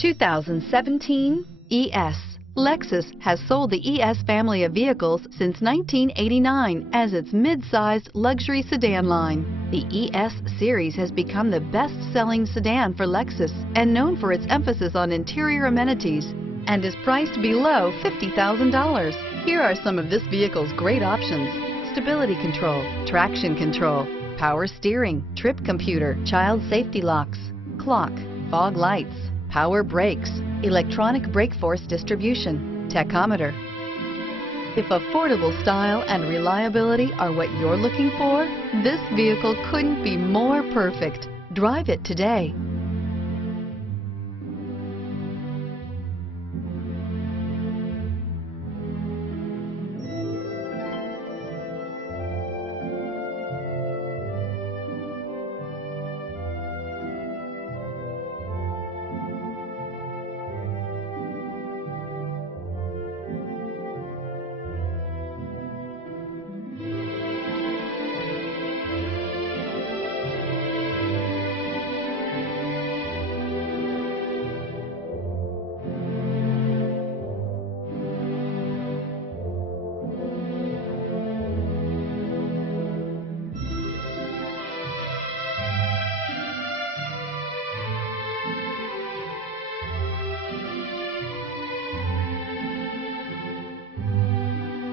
2017 ES. Lexus has sold the ES family of vehicles since 1989 as its mid-sized luxury sedan line. The ES series has become the best-selling sedan for Lexus and known for its emphasis on interior amenities and is priced below $50,000. Here are some of this vehicle's great options: stability control, traction control, power steering, trip computer, child safety locks, clock, fog lights, power brakes, electronic brake force distribution, tachometer. If affordable style and reliability are what you're looking for, this vehicle couldn't be more perfect. Drive it today.